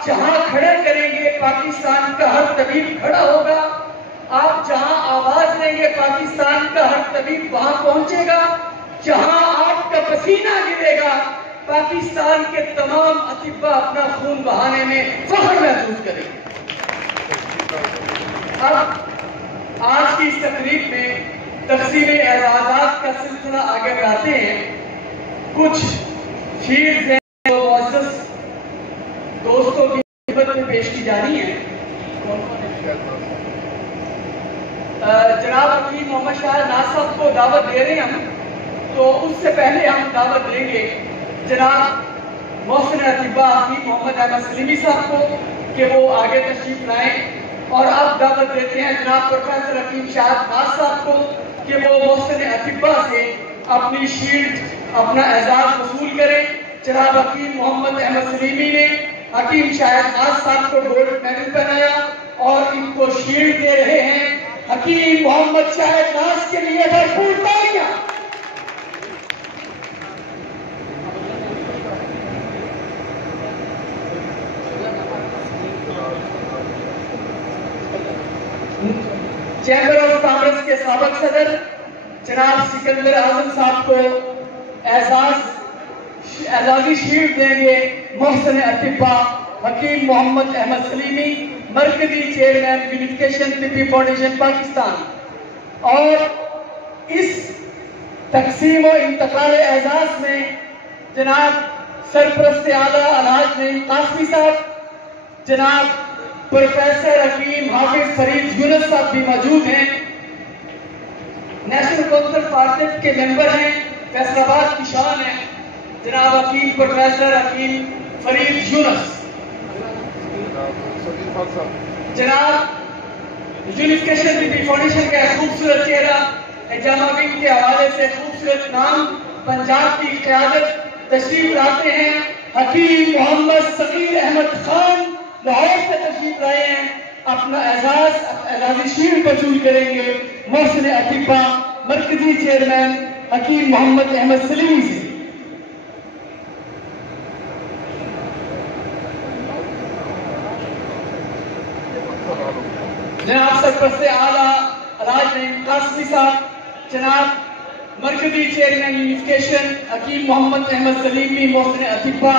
आप जहां खड़े करेंगे पाकिस्तान का हर तबीब खड़ा होगा। आप जहां आवाज देंगे पाकिस्तान का हर तबीब वहां पहुंचेगा। जहां आपका पसीना गिरेगा पाकिस्तान के तमाम अतिब्बा अपना खून बहाने में फख्र महसूस करेंगे। अब आज की इस तकरीब में तक़सीम एजाज़ात का सिलसिला आगे बढ़ाते हैं। कुछ शीर्ष हैं जो मुअज़्ज़ज़ दोस्तों की खिदमत में पेश की जा रही है। जनाब हकीम मोहम्मद शाह नाज साहब को दावत दे रहे हैं हम, तो उससे पहले हम दावत देंगे जनाब मोहसिन अतिब्बा हकीम मोहम्मद अहमद सलीमी साहब को कि वो आगे तशरीफ लाएं। और अब दावत देते हैं जनाब प्रोफेसर हकीम शाह नाज साहब को कि वो मोहसिन अतिब्बा से अपनी शील्ड, अपना एजाज वसूल करें। जनाब हकीम मोहम्मद अहमद सलीमी ने हकीम शाह नाज साहब को गोल्ड मेडल पहनाया और इनको शील्ड दे रहे हैं। हकीम मोहम्मद शाह नाज के लिए भरपूर तालियां। चैंबर ऑफ कॉमर्स के साबिक सदर जनाब सिकंदर आजम साहब को एजाजी शील्ड देंगे मोहसिन अतिब्बा हकीम मोहम्मद अहमद सलीमी, मरकजी चेयरमैन यूनिफिकेशन तिब्बी फाउंडेशन पाकिस्तान। और इस तकसीम और इंतकाल एजाज में जनाब सरपरस्त आला अलहाज नईम कासमी साहब, जनाब प्रोफेसर हकीम हाफिज फरीद यूनुस साहब भी मौजूद हैं। नेशनल काउंसिल फॉर तिब के मेंबर हैं, फैसलाबाद की शान है जनाब हकीम प्रोफेसर हकीम फरीद यूनुस। जनाब यूनिफिकेशन तिब्बी फाउंडेशन का खूबसूरत चेहरा एजामा विंग के हवाले से खूबसूरत नाम पंजाब की क़यादत तशरीफ लाते हैं। हकीम मोहम्मद सकीर अहमद खान लाहौर से तशरीफ लाए हैं, अपना एजाजी शील्ड वसूल करेंगे मोहसिन अतिब्बा मरकजी चेयरमैन हकीम मोहम्मद अहमद सलीमी से। जनाब सरपरस्त आला अलहाज नईम कासमी साहब, जनाब मरकजी चेयरमैन यूनिफिकेशन हकीम मोहम्मद अहमद सलीमी मोहसिन अतिब्बा,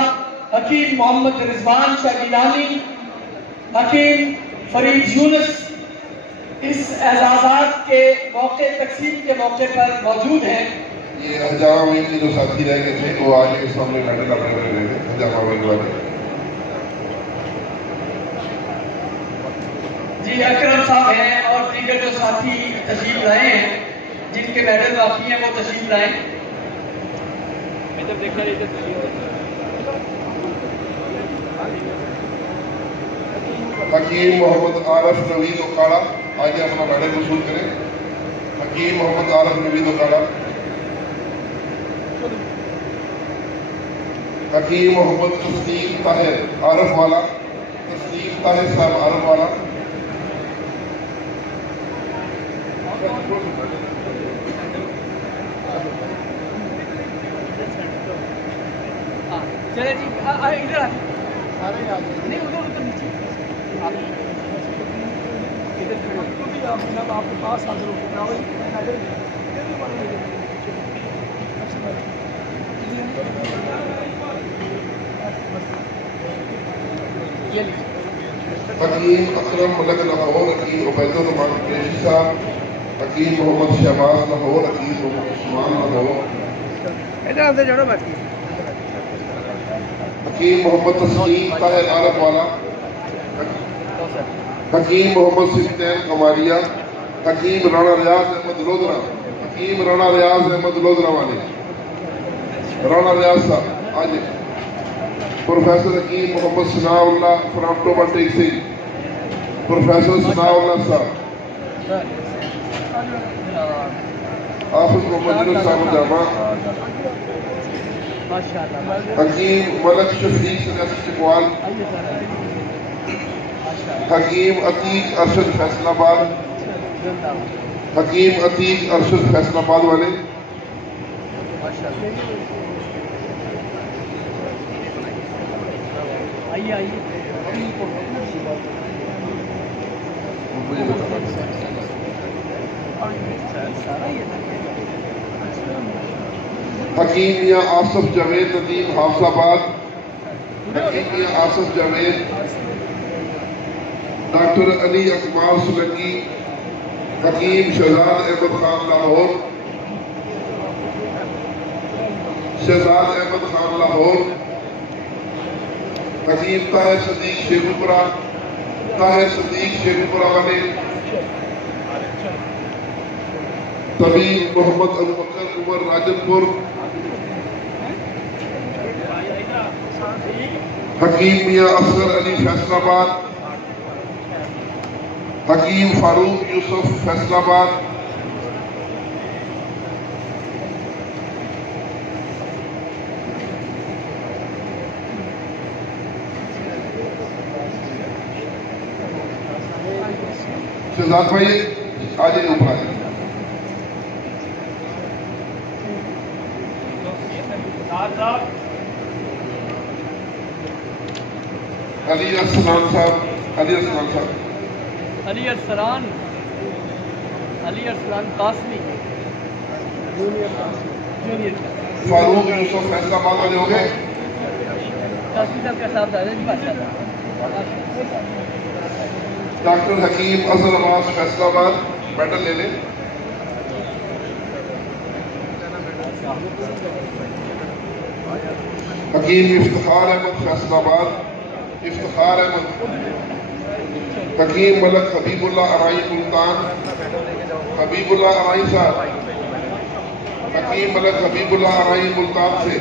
हकीम मोहम्मद रिजवान शाह गिलानी, हकीम फरीद यूनुस इस एजाज़ात के मौके तकसीम के मौके पर मौजूद हैं। ये हजामा विंग के जो साथी रह गए थे वो आज के सामने मेडल अपने ले रहे थे हजामा विंग वाले। जी अकरम साहब हैं और दीगर जो साथी तशरीफ लाए हैं जिनके मेडल बाकी हैं वो तशरीफ लाएं। हकीम मोहम्मद आरफ नवीद उकाड़ा आगे अपना मेडल वसूल करें। हकीम मोहम्मद आरफ नवीद उकाड़ा, हकीम मोहम्मद तस्लीम ताहिर आरफ वाला, तस्लीम ताहिर साहब आरफ वाला, चले जी इधर नहीं उधर उधर नीचे आपके पास हाजिर हो हकीम अकरम मलक लाहौर, हकीम उबैदुर रहमान कुरैशी साहब, हकीम मोहम्मद शहबाज लाहौर, हकीम मोहम्मद उस्मान लाहौर, हकीम मोहम्मद तस्लीम ताहिर आरफ वाला, हकीम मोहम्मद सिफ्तैन कमारिया, हकीम राणा रियाज अहमद लोधरा, हकीम राणा रियाज अहमद लोधरा वाले, राणा रियाज साहब आज, professor Hakeem Mohammad Sanaullah from Toba Tek Singh, professor Sanaullah sahab, Hafiz Mohammad Yunus साहब जामा, हकीम मलक शफीक सदस्य चकवाल, हकीम अतीक अरशद फैसलाबाद, हकीम अतीक अरशद फैसलाबाद वाले, हकीम मियां आसिफ जावेद नदीम हाफिजाबाद, हकीम मियां आसिफ जावेद, डॉक्टर अली अकमाल सुलंगी, हकीम शहजाद अहमद खान लाहौर, शहजाद अहमद खान लाहौर, हकीम ताहिर सदीक शेखुपुरा, ताहिर सदीक शेखुपुरा वाले, तबीब मोहम्मद अबू बकर उमर राजनपुर, हकीम मियां असगर अली फैसलाबाद, हकीम फारूक यूसुफ फैसलाबाद, शहजाद भाई आज ऊपर आए। अली अरसलान साहब, अली अरसलान साहब, अली अरसलान, अली अरसलान कासमी जूनियर फारूक यूसुफ फैसलाबाद वाले हो गए। कासमी साहब का साहब दादा जी बात डॉक्टर हकीम अजहर अब्बास फैसलाबाद, मेडल ले लें। हकीम इफ्तिखार अहमद फैसलाबाद, इफ्तिखार अहमद, हकीम मलक हबीबुल्लाह अराई मुल्तान, हबीबुल्लाह अराई साहब, हकीम मलक हबीबुल्लाह अराई मुल्तान से,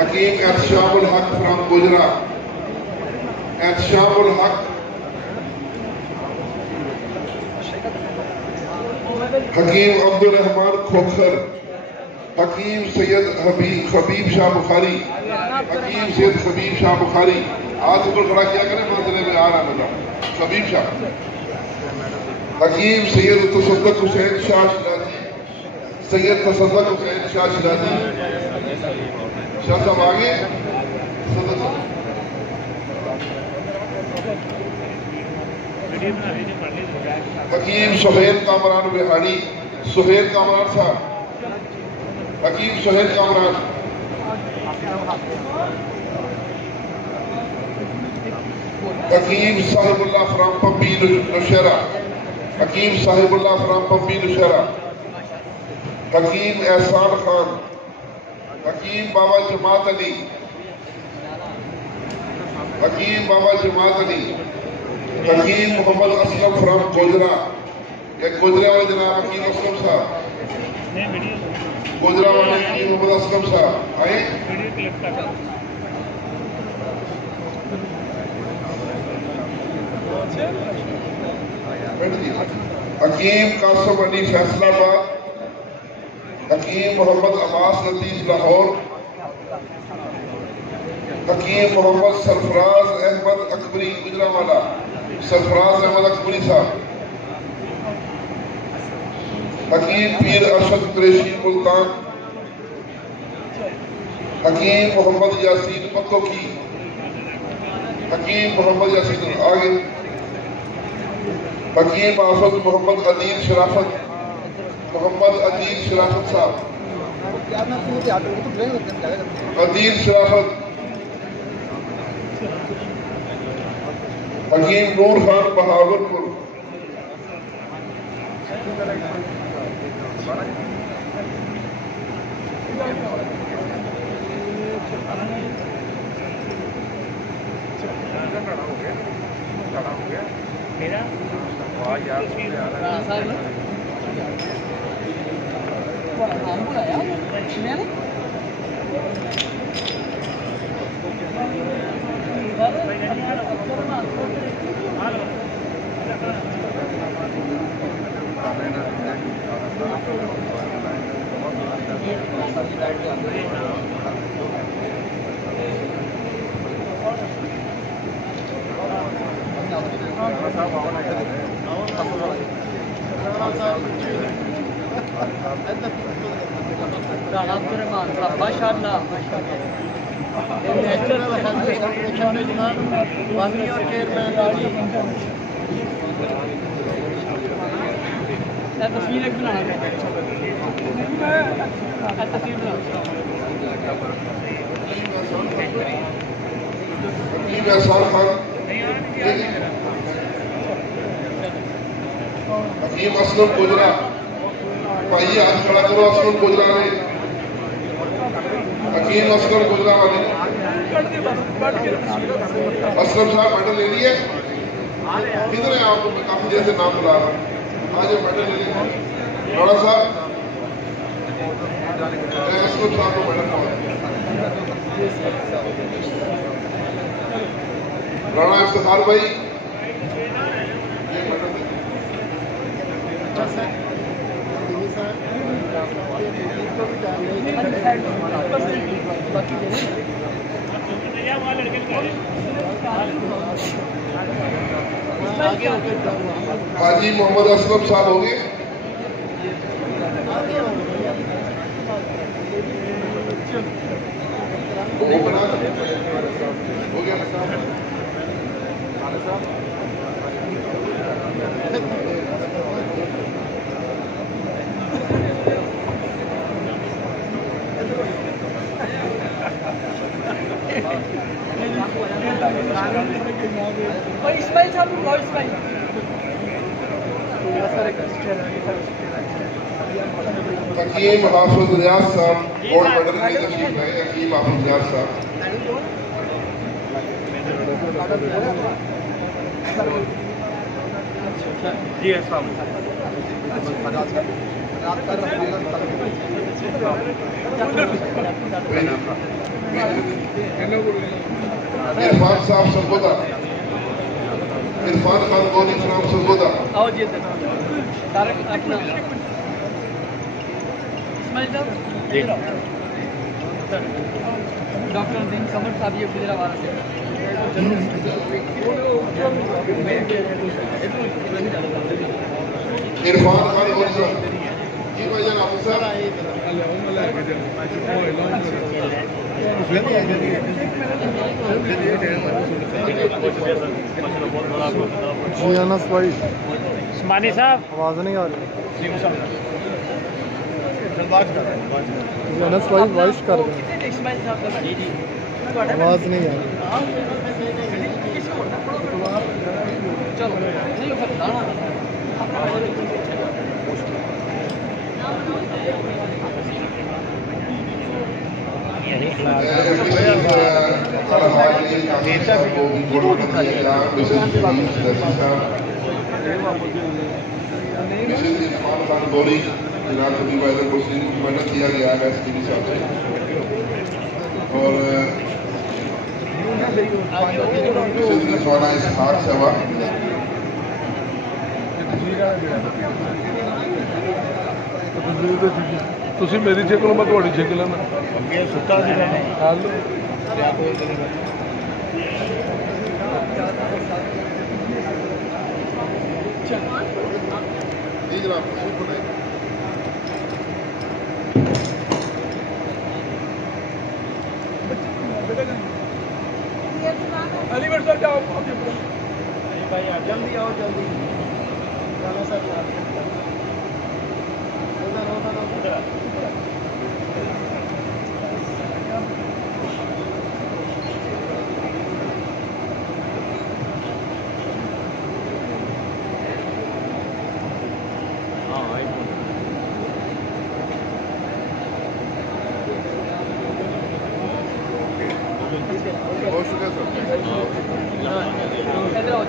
हकीम एहतशामुल हक फ्रॉम गुजरा, एहतशामुल हक, हकीम अब्दुल रहमान खोखर, हकीम सैयद खबीब शाह बुखारी, हकीम सैयद खबीब शाह बुखारी, आज तो खड़ा किया करें मंजिले में आ रहा मजा। खबीब शाह, हकीम सैयद तसद्दुक हुसैन शाह शिराजी, सैयद तसद्दुक हुसैन शाह शिराजी, शाह साहब आगे। Hakeem Suhail Kamran Bihari, Suhail Kamran Sahab, Hakeem Suhail Kamran, Hakeem Sahibullah from Pampi Nowshera, Hakeem Sahibullah from Pampi Nowshera, Hakeem Ehsan Khan, Hakeem Baba Jamaat Ali, Hakeem Baba Jamaat Ali, Hakeem Mohammad Aslam from Gojra, Gojra वाले जनाब हकीम असलम साहब, गोजरा वाले हकीम मोहम्मद असलम साहब आए। हकीम कासिम अली फैसलाबाद, हकीम मोहम्मद अब्बास लतीफ लाहौर, हकीम मोहम्मद सरफराज अहमद अकबरी गुजरावाला, सरफराज अहमद अकबरी साहब, हकीम पीर अरशद कुरैशी मुल्तान, हकीम मोहम्मद यासीन मक्कोकी, हकीम मोहम्मद यासीन आगे, हकीम आफत मोहम्मद अदील शराफत, मोहम्मद अदील शराफत साहब, अदील शराफत, हकीम नूर खान बहावलपुर, मेरा माशाअल्लाह तस्वीर एक बनाना तस्वीर एहसान खान, हकीम असलम गुजरा, भाई हाथ खड़ा करो। असलम गुजरा ने, हकीम असलम गुजरा वाले असलम साहब मेडल ले लिए। किधर है आपको? मैं काफी देर से नाम बुला रहा हूँ। आज मेडल ले लिए राणा साहब। असलम साहब को मेडल राणा इफ्तिखार भाई हाजी मोहम्मद असलम साहब हो गए। हो गया इस्माइल साहब इस्माइल हकीम हाफिज रियाज साहब गोल्ड मेडल की तशरीफ लाए। हकीम हाफिज रियाज साहब जी अस्सलाम इरफान साहब सरगोदा, इरफान खान गौरी फ्राम सरगोदा। आओ जी तारक अपना इस्माइल साहब जी डॉक्टर दिन कमर साहब ये गुजरावाला से इरफान खान गौरी साहब जी भाईजान ऑफिसर जी अनस भाई उस्मानी साहब आवाज़ नहीं आ रही। जी अनस भाई वॉइस कर दें, इस्माइल साहब का जी जी आवाज़ नहीं आ रही। चलो नहीं फिर लाना इरफान खान गौरी मेडल दिया गया है एसपी साहब से। और इसहाक सेवा ਤੁਸੀਂ ਮੇਰੀ ਛੇਕ ਲਓ, ਮੈਂ ਤੁਹਾਡੀ ਛੇਕ ਲੈਣਾ। ਅੱਗੇ ਸੁੱਤਾ ਸੀ ਹਾਲ जी जनाब तशरीफ बनाए। अलीगढ़ सर जाओ भाई जल्दी आओ जल्दी राणा साहब उधर बहुत शुक्रिया सर। इधर आओ